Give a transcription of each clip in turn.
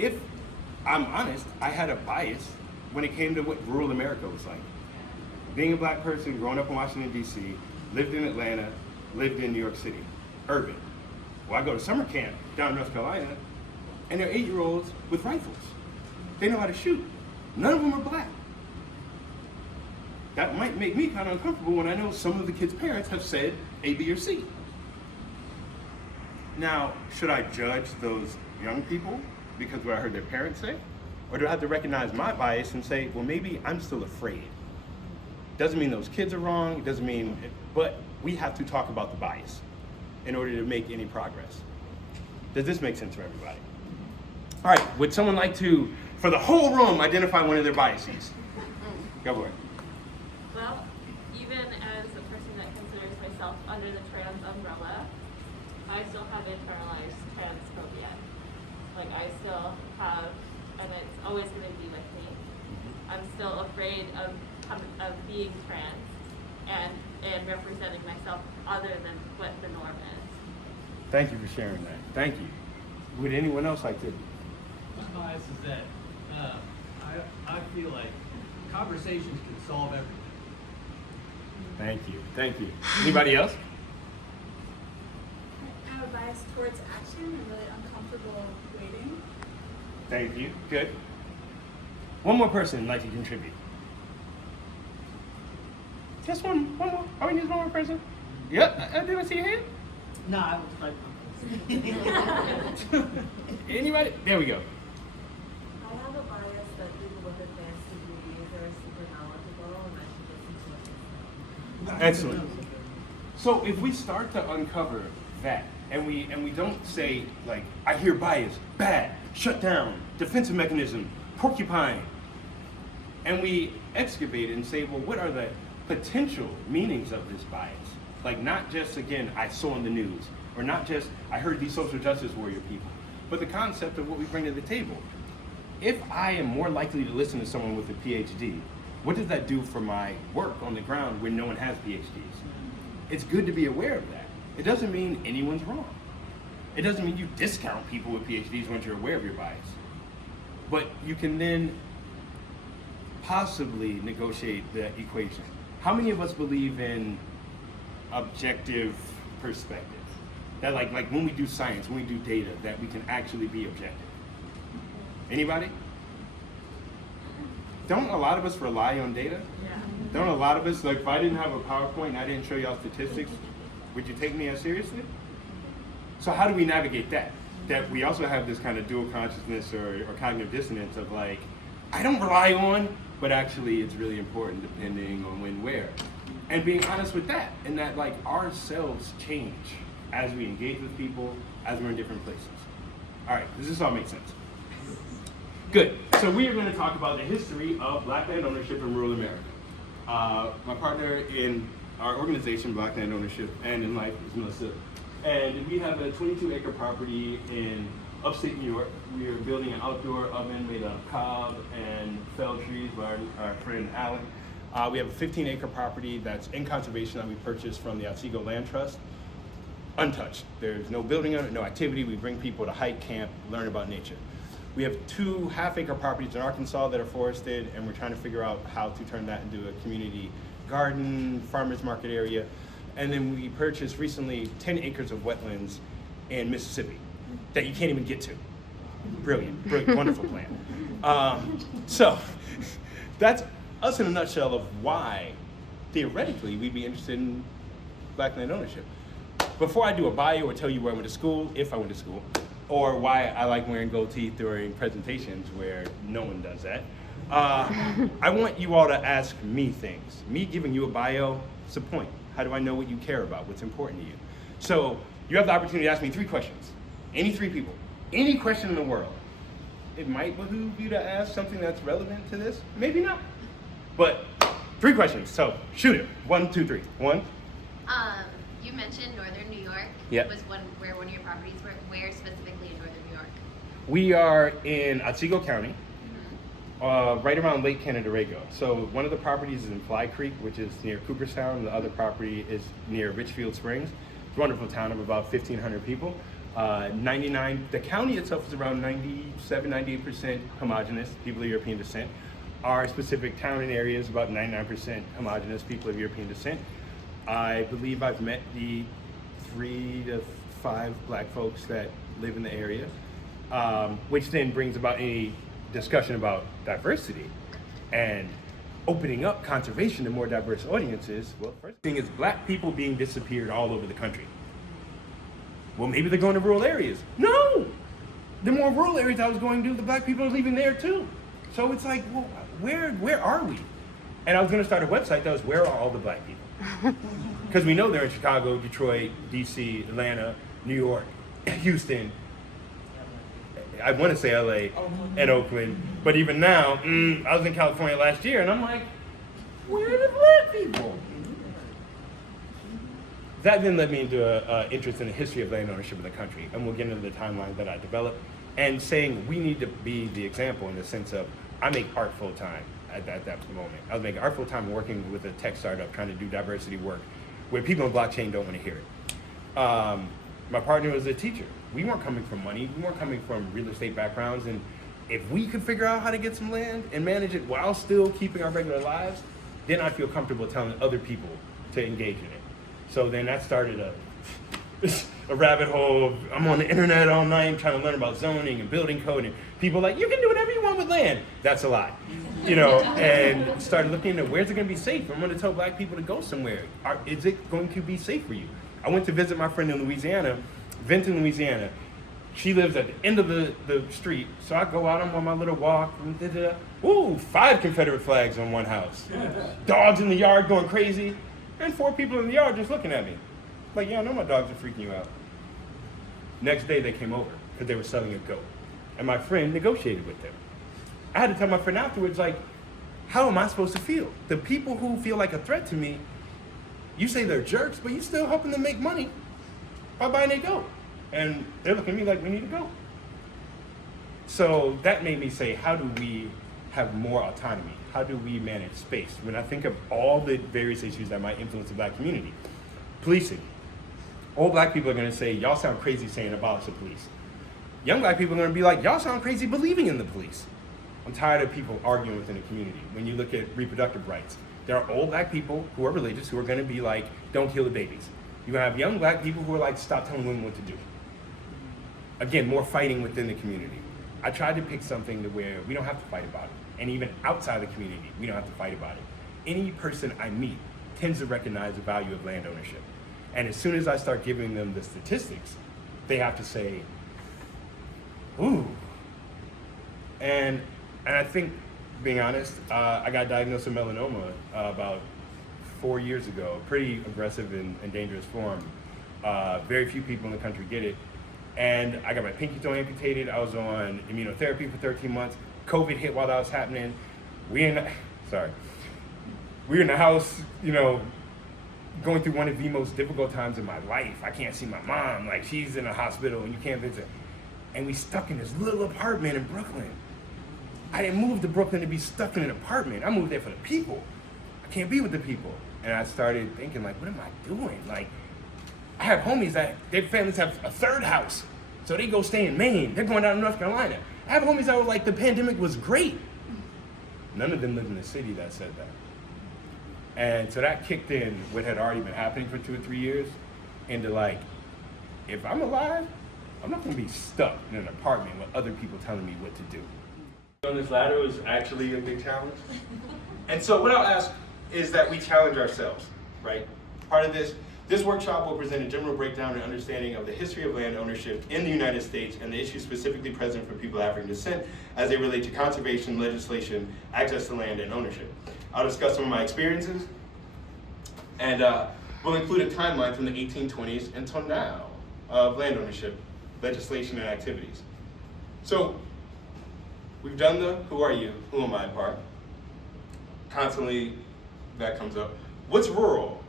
if I'm honest, I had a bias when it came to what rural America was like. Being a black person, growing up in Washington, D.C., lived in Atlanta, lived in New York City, urban. Well, I go to summer camp down in North Carolina, and they're 8-year-olds with rifles. They know how to shoot. None of them are black. That might make me kind of uncomfortable when I know some of the kids' parents have said A, B, or C. Now, should I judge those young people because of what I heard their parents say? Or do I have to recognize my bias and say, well, maybe I'm still afraid? Doesn't mean those kids are wrong, it doesn't mean, but we have to talk about the bias in order to make any progress. Does this make sense for everybody? All right, would someone like to, for the whole room, identify one of their biases? Go for it. Well, even as a person that considers myself under the trans umbrella, I still have internalized transphobia. Like I still have, and it's always going to be with me. I'm still afraid of being trans and representing myself other than what the norm is. Thank you for sharing that. Thank you. Would anyone else like to? My bias is that I feel like conversations can solve everything. Thank you. Thank you. Anybody else? I have a bias towards action and really uncomfortable waiting. Thank you. Good. One more person like to contribute. Just one more. Oh, we need one more person. Yep. Did I see your hand? No, I was like, Anybody? There we go. I have a bias that people with advanced degrees are super knowledgeable and I should listen to what they say. Excellent. So if we start to uncover that, and we don't say like, I hear bias, bad, shut down, defensive mechanism, porcupine, and we excavate it and say, well, what are the potential meanings of this bias? Like not just, again, I saw in the news, or not just, I heard these social justice warrior people, but the concept of what we bring to the table. If I am more likely to listen to someone with a PhD, what does that do for my work on the ground when no one has PhDs? It's good to be aware of that. It doesn't mean anyone's wrong. It doesn't mean you discount people with PhDs once you're aware of your bias. But you can then possibly negotiate the equation. How many of us believe in objective perspective? That like when we do science, when we do data, that we can actually be objective. Anybody? Don't a lot of us rely on data? Yeah. Don't a lot of us, like if I didn't have a PowerPoint and I didn't show y'all statistics, would you take me as seriously? So how do we navigate that? That we also have this kind of dual consciousness or cognitive dissonance of like, I don't rely on, but actually it's really important depending on when, where. And being honest with that, and that like ourselves change as we engage with people, as we're in different places. All right, does this all make sense? Good, so we are going to talk about the history of black land ownership in rural America. My partner in our organization, Black Land Ownership and in Life, is Melissa. And we have a 22-acre property in upstate New York. We are building an outdoor oven made out of cob and fell trees by our friend Alan. We have a 15-acre property that's in conservation that we purchased from the Otsego Land Trust. Untouched. There's no building on it, no activity. We bring people to hike, camp, learn about nature. We have 2 half-acre properties in Arkansas that are forested, and we're trying to figure out how to turn that into a community garden, farmers market area. And then we purchased recently 10 acres of wetlands in Mississippi that you can't even get to. Brilliant, wonderful plan. So that's us in a nutshell of why, theoretically, we'd be interested in black land ownership. Before I do a bio or tell you where I went to school, if I went to school, or why I like wearing gold teeth during presentations where no one does that, I want you all to ask me things. Me giving you a bio, it's a point. How do I know what you care about, what's important to you? So you have the opportunity to ask me 3 questions. Any 3 people, any question in the world. It might behoove you to ask something that's relevant to this, maybe not. But 3 questions, so shoot it. 1, 2, 3. 1. You mentioned Northern New York. Yep. Was where one of your properties were. Where specifically in Northern New York? We are in Otsego County, right around Lake Canandaigua. So one of the properties is in Fly Creek, which is near Cooperstown. The other property is near Richfield Springs. It's a wonderful town of about 1,500 people. The county itself is around 97, 98% homogenous, people of European descent. Our specific town and area is about 99% homogenous, people of European descent. I believe I've met the 3 to 5 black folks that live in the area, which then brings about any discussion about diversity and opening up conservation to more diverse audiences. Well, first thing is black people being disappeared all over the country. Well, maybe they're going to rural areas. No! The more rural areas I was going to, the black people are leaving there too. So it's like, well, where are we? And I was going to start a website that was, where are all the black people? Because we know they're in Chicago, Detroit, DC, Atlanta, New York, Houston, I want to say LA and Oakland, but even now, I was in California last year and I'm like, where are the black people? That then led me into an interest in the history of land ownership in the country, and we'll get into the timeline that I developed, and saying we need to be the example in the sense of, I make art full time at that moment. I was making art full time working with a tech startup trying to do diversity work where people in blockchain don't want to hear it. My partner was a teacher. We weren't coming from money, we weren't coming from real estate backgrounds, and if we could figure out how to get some land and manage it while still keeping our regular lives, then I feel comfortable telling other people to engage in it. So then that started a rabbit hole of, I'm on the internet all night trying to learn about zoning and building code, and people like, you can do whatever you want with land. That's a lie, and started looking into where's it gonna be safe. I'm gonna tell black people to go somewhere. Is it going to be safe for you? I went to visit my friend in Louisiana, Vinton, Louisiana. She lives at the end of the street, so I go out on my little walk, and ooh, 5 Confederate flags on one house. Dogs in the yard going crazy, and 4 people in the yard just looking at me. Like, yeah, I know my dogs are freaking you out. Next day they came over, because they were selling a goat. And my friend negotiated with them. I had to tell my friend afterwards, like, how am I supposed to feel? The people who feel like a threat to me, you say they're jerks, but you still helping them make money by buying a goat. And they're looking at me like, we need to go. So that made me say, how do we have more autonomy? How do we manage space? When I think of all the various issues that might influence the black community, policing. Old black people are gonna say, y'all sound crazy saying abolish the police. Young black people are gonna be like, y'all sound crazy believing in the police. I'm tired of people arguing within the community. When you look at reproductive rights, there are old black people who are religious who are gonna be like, don't kill the babies. You have young black people who are like, stop telling women what to do. Again, more fighting within the community. I tried to pick something to where we don't have to fight about it. And even outside the community, we don't have to fight about it. Any person I meet tends to recognize the value of land ownership. And as soon as I start giving them the statistics, they have to say, ooh. And I think, being honest, I got diagnosed with melanoma about 4 years ago, pretty aggressive and dangerous form. Very few people in the country get it. And I got my pinky toe amputated. I was on immunotherapy for 13 months. COVID hit while that was happening. We were in the house, going through one of the most difficult times in my life. I can't see my mom, like she's in a hospital and you can't visit. And we stuck in this little apartment in Brooklyn. I didn't move to Brooklyn to be stuck in an apartment. I moved there for the people. I can't be with the people. And I started thinking, like, what am I doing? Like, I have homies that their families have a 3rd house. So they go stay in Maine. They're going down to North Carolina. I have homies that were like, the pandemic was great. None of them lived in the city that said that. And so that kicked in what had already been happening for 2 or 3 years into like, if I'm alive, I'm not gonna be stuck in an apartment with other people telling me what to do. On this ladder was actually a big challenge. And so what I'll ask is that we challenge ourselves, right? Part of this workshop will present a general breakdown and understanding of the history of land ownership in the United States and the issues specifically present for people of African descent as they relate to conservation, legislation, access to land, and ownership. I'll discuss some of my experiences, and we'll include a timeline from the 1820s until now of land ownership, legislation, and activities. So we've done the who are you, who am I part. Constantly that comes up. What's rural?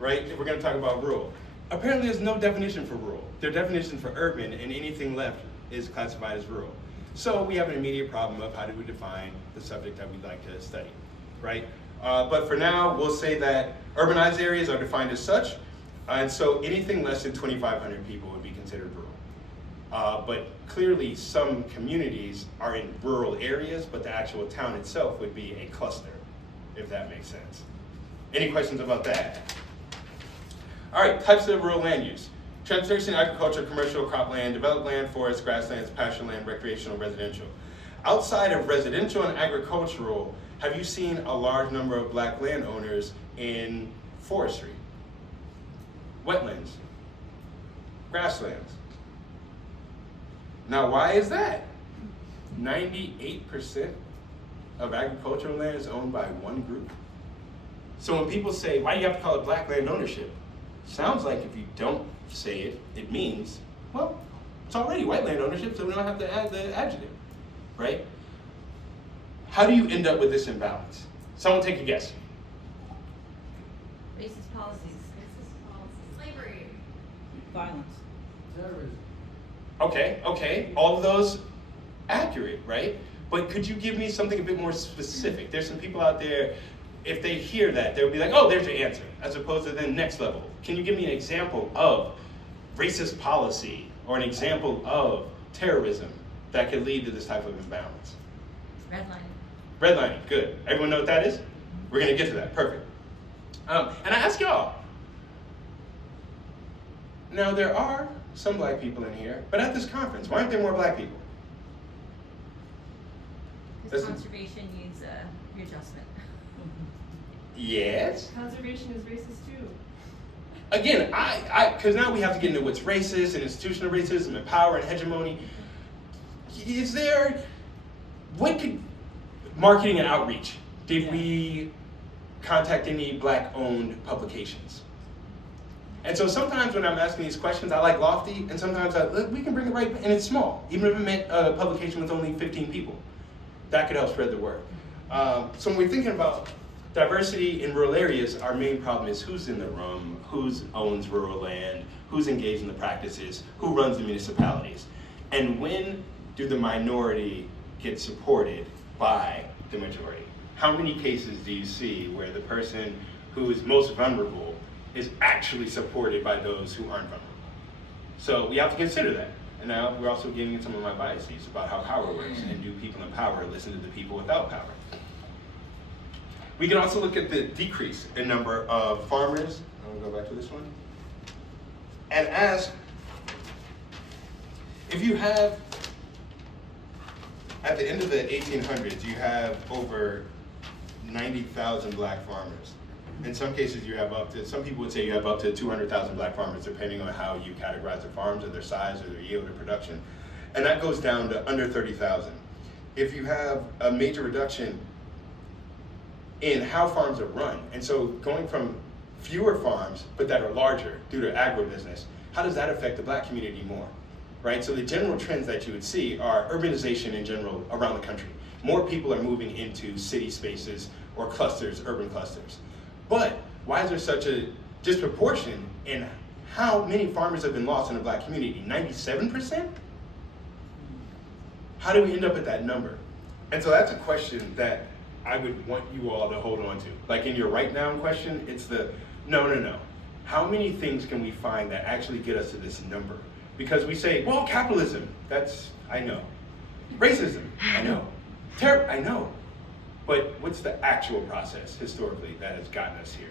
Right? If we're going to talk about rural. Apparently there's no definition for rural. There's definition for urban, and anything left is classified as rural. So we have an immediate problem of how do we define the subject that we'd like to study, right? But for now, we'll say that urbanized areas are defined as such, and so anything less than 2,500 people would be considered rural. But clearly some communities are in rural areas, but the actual town itself would be a cluster, if that makes sense. Any questions about that? All right, types of rural land use. Transportation, agriculture, commercial, cropland, developed land, forest, grasslands, pasture land, recreational, residential. Outside of residential and agricultural, have you seen a large number of black landowners in forestry, wetlands, grasslands? Now, why is that? 98% of agricultural land is owned by one group. So when people say, why do you have to call it black land ownership? Sounds like if you don't say it, it means, well, it's already white land ownership, so we don't have to add the adjective, right? How do you end up with this imbalance? Someone take a guess. Racist policies. Slavery. Violence. Terrorism. Okay, all of those accurate, right? But could you give me something a bit more specific? There's some people out there, if they hear that, they'll be like, oh, there's your answer, as opposed to the next level. Can you give me an example of racist policy or an example of terrorism that could lead to this type of imbalance? Redlining. Redlining, good. Everyone know what that is? We're gonna get to that, perfect. And I ask y'all, now there are some black people in here, but at this conference, why aren't there more black people? Because Listen. conservation needs a readjustment. Yes. Conservation is racist too. Again, because now we have to get into what's racist and institutional racism and power and hegemony. Is there, what could, marketing and outreach, did we contact any black-owned publications? And so sometimes when I'm asking these questions, I like lofty, and sometimes we can bring it right, and it's small, even if it meant a publication with only 15 people. That could help spread the word. So when we're thinking about diversity in rural areas, our main problem is who's in the room, who owns rural land, who's engaged in the practices, who runs the municipalities. And when do the minority get supported by the majority? How many cases do you see where the person who is most vulnerable is actually supported by those who aren't vulnerable? So we have to consider that. And now we're also getting into some of my biases about how power works, and do people in power listen to the people without power? We can also look at the decrease in number of farmers. I'm gonna go back to this one. And ask, if you have, at the end of the 1800s, you have over 90,000 black farmers. In some cases you have up to, some people would say you have up to 200,000 black farmers, depending on how you categorize their farms or their size or their yield or production. And that goes down to under 30,000. If you have a major reduction in how farms are run, and so going from fewer farms, but that are larger due to agribusiness, how does that affect the black community more, right? So the general trends that you would see are urbanization in general around the country. More people are moving into city spaces or clusters, urban clusters. But why is there such a disproportion in how many farmers have been lost in the black community? 97%? How do we end up at that number? And so that's a question that I would want you all to hold on to. Like in your right now question, it's the no. How many things can we find that actually get us to this number? Because we say, well, capitalism, that's, I know. Racism, I know. Terror, I know. But what's the actual process historically that has gotten us here?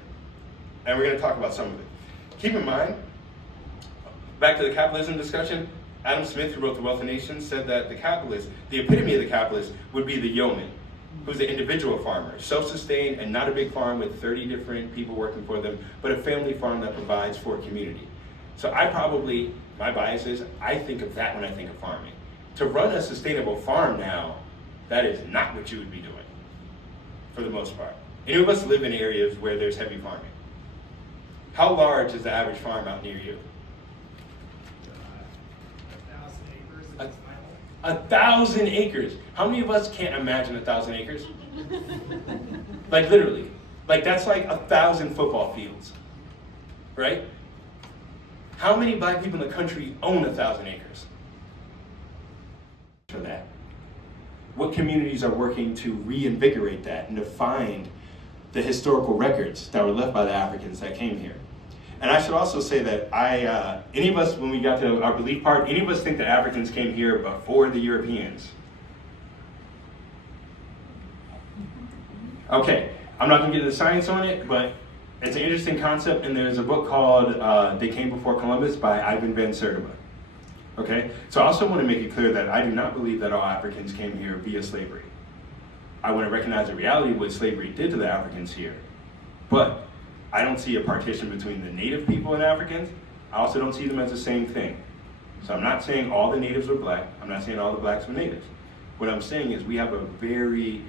And we're gonna talk about some of it. Keep in mind, back to the capitalism discussion, Adam Smith, who wrote The Wealth of Nations, said that the capitalist, the epitome of the capitalist would be the yeoman, who's the individual farmer, self-sustained and not a big farm with 30 different people working for them, but a family farm that provides for a community. So my bias is, I think of that when I think of farming. To run a sustainable farm now, that is not what you would be doing, for the most part. Any of us live in areas where there's heavy farming. How large is the average farm out near you? 1,000 acres. 1,000 acres. How many of us can't imagine 1,000 acres? Like literally. Like that's like 1,000 football fields, right? How many black people in the country own 1,000 acres? For that. What communities are working to reinvigorate that and to find the historical records that were left by the Africans that came here? And I should also say that any of us, when we got to our belief part, any of us think that Africans came here before the Europeans. Okay, I'm not gonna get into the science on it, but it's an interesting concept, and there's a book called They Came Before Columbus by Ivan van Sertima. Okay, so I also want to make it clear that I do not believe that all Africans came here via slavery. I want to recognize the reality of what slavery did to the Africans here, but I don't see a partition between the native people and Africans. I also don't see them as the same thing. So I'm not saying all the natives were black. I'm not saying all the blacks were natives. What I'm saying is we have a very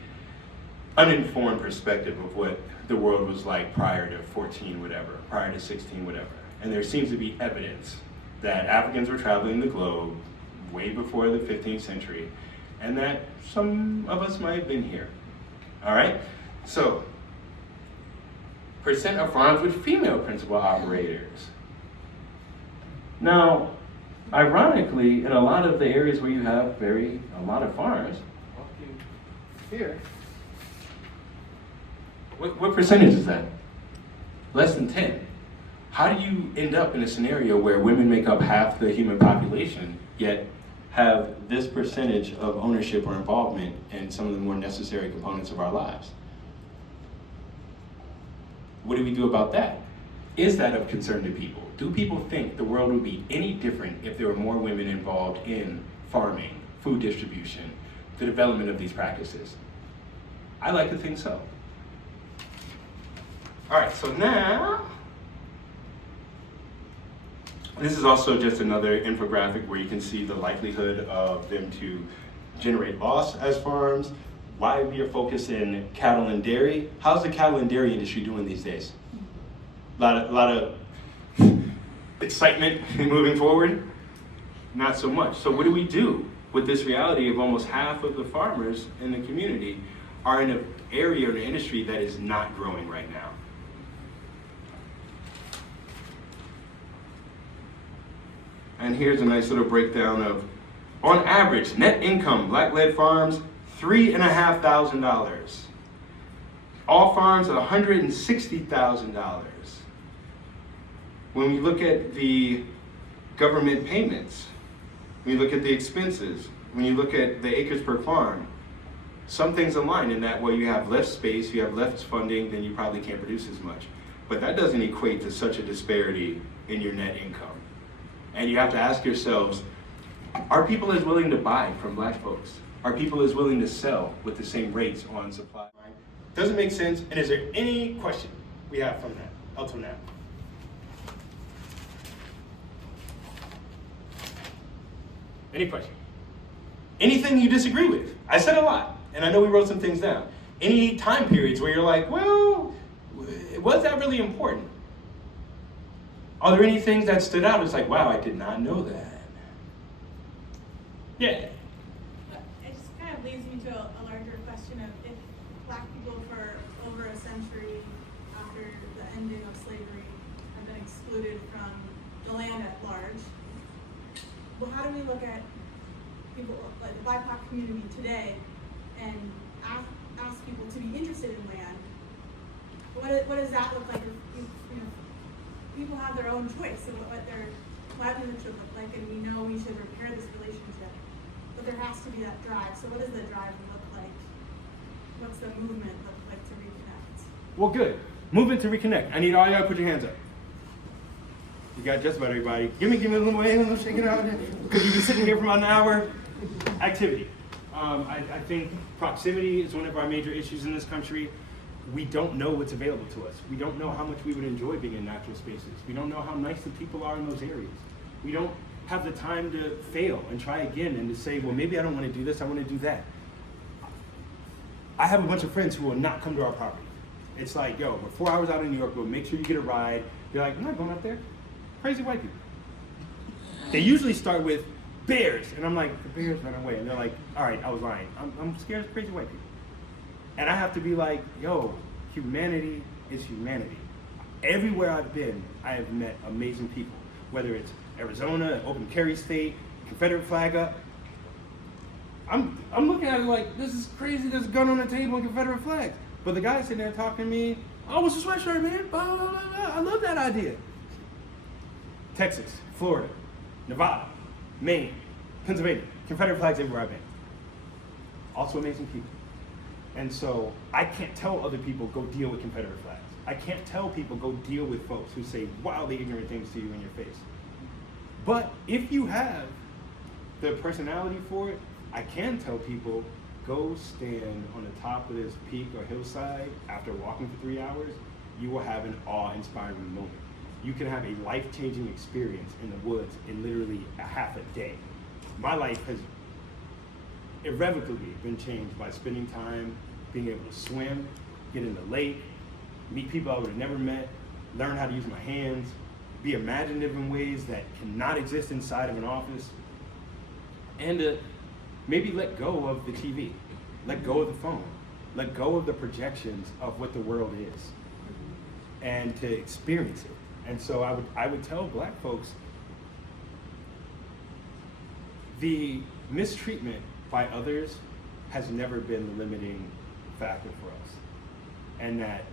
uninformed perspective of what the world was like prior to 14 whatever, prior to 16 whatever. And there seems to be evidence that Africans were traveling the globe way before the 15th century, and that some of us might have been here. All right? So, percent of farms with female principal operators. Now, ironically, in a lot of the areas where you have a lot of farms, here, what percentage is that? Less than 10. How do you end up in a scenario where women make up half the human population, yet have this percentage of ownership or involvement in some of the more necessary components of our lives? What do we do about that? Is that of concern to people? Do people think the world would be any different if there were more women involved in farming, food distribution, the development of these practices? I like to think so. All right, so now, this is also just another infographic where you can see the likelihood of them to generate loss as farms, why we are focused in cattle and dairy. How's the cattle and dairy industry doing these days? A lot of excitement moving forward? Not so much. So what do we do with this reality of almost half of the farmers in the community are in an area or an industry that is not growing right now? And here's a nice little breakdown of, on average, net income, black-led farms, $3,500. All farms, $160,000. When we look at the government payments, when you look at the expenses, when you look at the acres per farm, some things align in that, well, you have less space, you have less funding, then you probably can't produce as much. But that doesn't equate to such a disparity in your net income. And you have to ask yourselves, are people as willing to buy from black folks? Are people as willing to sell with the same rates on supply? Does it make sense? And is there any question we have from that up to now? Any question? Anything you disagree with? I said a lot, and I know we wrote some things down. Any time periods where you're like, well, was that really important? Are there any things that stood out? It's like, wow, I did not know that. Yeah. It just kind of leads me to a larger question of if black people for over a century after the ending of slavery have been excluded from the land at large, well, how do we look at people like the BIPOC community today and ask people to be interested in land? What does that look like? If, people have their own choice of what their livelihood should look like, and we know we should repair this relationship, but there has to be that drive. So what does the drive look like? What's the movement look like to reconnect? Well, good. Movement to reconnect. I need all y'all to put your hands up. You got just about everybody. Give me a little wave, a little shake it out. Because you've been sitting here for about an hour. Activity. I think proximity is one of our major issues in this country. We don't know what's available to us. We don't know how much we would enjoy being in natural spaces. We don't know how nice the people are in those areas. We don't have the time to fail and try again and to say, well, maybe I don't want to do this, I want to do that. I have a bunch of friends who will not come to our property. It's like, yo, we're 4 hours out in New York, we'll make sure you get a ride. You're like, I'm not going up there. Crazy white people. They usually start with bears, and I'm like, the bears ran away. And they're like, all right, I was lying. I'm scared of crazy white people. And I have to be like, yo, humanity is humanity. Everywhere I've been, I have met amazing people. Whether it's Arizona, open carry state, Confederate flag up. I'm looking at it like, this is crazy, there's a gun on the table and Confederate flags. But the guy sitting there talking to me, oh, what's a sweatshirt, man? Blah, blah, blah, blah. I love that idea. Texas, Florida, Nevada, Maine, Pennsylvania, Confederate flags everywhere I've been. Also amazing people. And so I can't tell other people go deal with Confederate flags. I can't tell people go deal with folks who say wildly ignorant things to you in your face. But if you have the personality for it, I can tell people, go stand on the top of this peak or hillside after walking for 3 hours, you will have an awe-inspiring moment. You can have a life-changing experience in the woods in literally a half a day. My life has irrevocably been changed by spending time being able to swim, get in the lake, meet people I would have never met, learn how to use my hands, be imaginative in ways that cannot exist inside of an office, and maybe let go of the TV, let go of the phone, let go of the projections of what the world is, and to experience it. And so I would tell Black folks, the mistreatment by others has never been the limiting factor for us, and that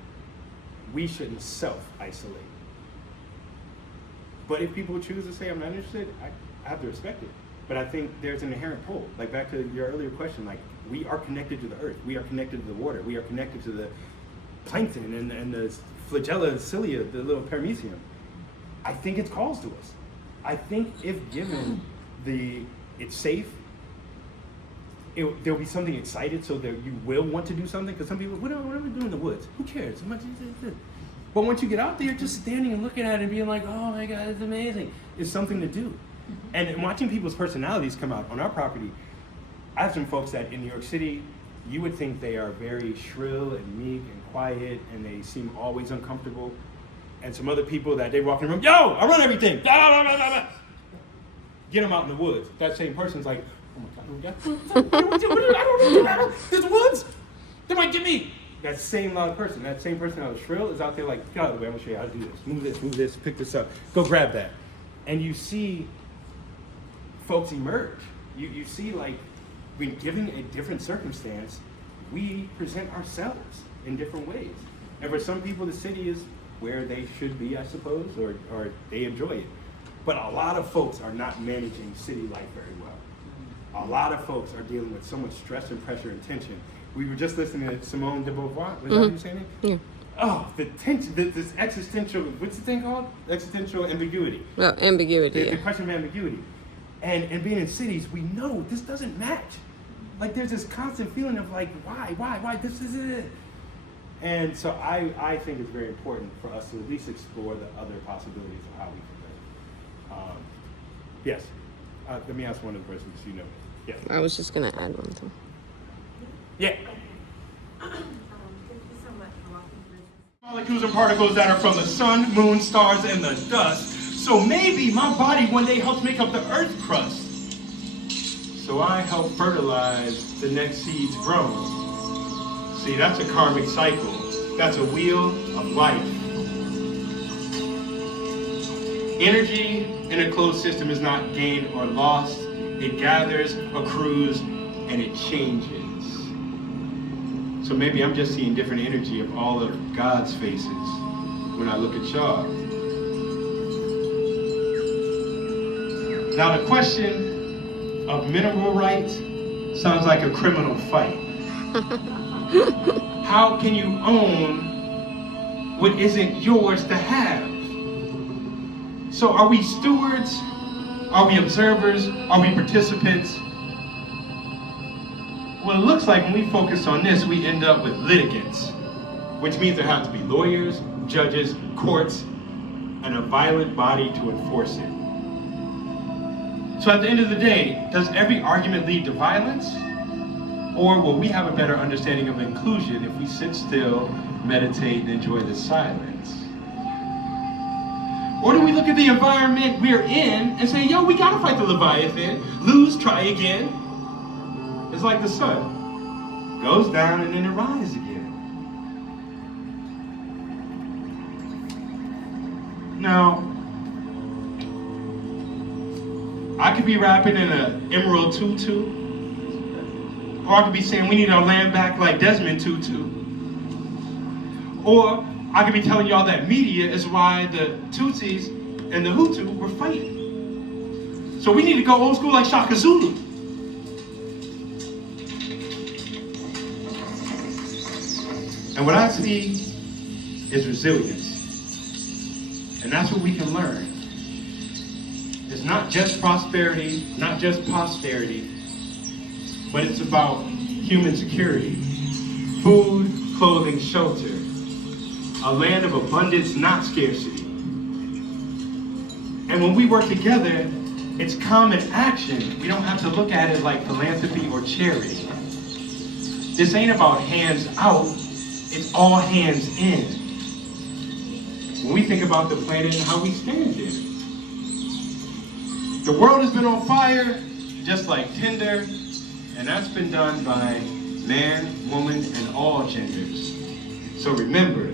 we shouldn't self-isolate. But if people choose to say I'm not interested, I have to respect it. But I think there's an inherent pull. Like back to your earlier question, like we are connected to the earth, we are connected to the water, we are connected to the plankton and the flagella cilia, the little paramecium. I think it calls to us. I think if given it's safe, there'll be something excited so that you will want to do something. Because some people, what am I doing in the woods? Who cares? But once you get out there, just standing and looking at it and being like, oh my God, it's amazing. It's something to do. And watching people's personalities come out on our property, I have some folks that in New York City, you would think they are very shrill and meek and quiet and they seem always uncomfortable. And some other people that they walk in the room, yo, I run everything. Blah, blah, blah, blah, blah. Get them out in the woods. That same person's like, oh my God, I don't know, there's woods. They might get me. That same loud person, that same person that was shrill is out there like, get out of the way, I'm gonna show you how to do this. Move this, pick this up, go grab that. And you see folks emerge. You see like, when given a different circumstance, we present ourselves in different ways. And for some people, the city is where they should be, I suppose, or they enjoy it. But a lot of folks are not managing city life very well. A lot of folks are dealing with so much stress and pressure and tension. We were just listening to Simone de Beauvoir, was that what you saying? Yeah. Oh, the tension, this existential, what's the thing called? Existential ambiguity. Well, ambiguity, The question of ambiguity. And being in cities, we know this doesn't match. Like there's this constant feeling of like, why, this is it. And so I think it's very important for us to at least explore the other possibilities of how we can live. Yes, let me ask one of the persons you know. Yeah. I was just gonna add one thing. Yeah. Thank you so much for walking through this. Molecules and particles that are from the sun, moon, stars, and the dust. So maybe my body one day helps make up the earth's crust. So I help fertilize the next seeds grown. See, that's a karmic cycle. That's a wheel of life. Energy in a closed system is not gained or lost. It gathers, accrues, and it changes. So maybe I'm just seeing different energy of all of God's faces when I look at y'all. Now the question of mineral rights sounds like a criminal fight. How can you own what isn't yours to have? So are we stewards? Are we observers? Are we participants? Well, it looks like when we focus on this, we end up with litigants, which means there have to be lawyers, judges, courts, and a violent body to enforce it. So at the end of the day, does every argument lead to violence? Or will we have a better understanding of inclusion if we sit still, meditate, and enjoy the silence? Or do we look at the environment we're in and say, yo, we gotta fight the Leviathan, lose, try again? It's like the sun, goes down and then it rises again. Now, I could be rapping in an emerald tutu, or I could be saying we need our land back like Desmond Tutu. Or I could be telling y'all that media is why the Tutsis and the Hutu were fighting. So we need to go old school like Shaka Zulu. And what I see is resilience. And that's what we can learn. It's not just prosperity, not just posterity, but it's about human security. Food, clothing, shelter. A land of abundance, not scarcity. And when we work together, it's common action. We don't have to look at it like philanthropy or charity. This ain't about hands out, it's all hands in. When we think about the planet and how we stand there. The world has been on fire, just like Tinder, and that's been done by man, woman, and all genders. So remember,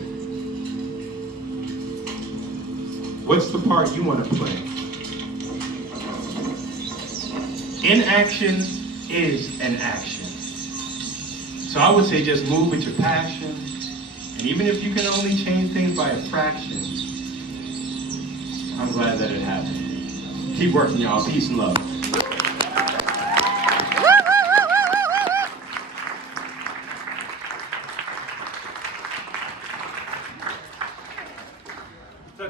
what's the part you want to play? Inaction is an action. So I would say just move with your passion, and even if you can only change things by a fraction, I'm glad that it happened. Keep working, y'all. Peace and love.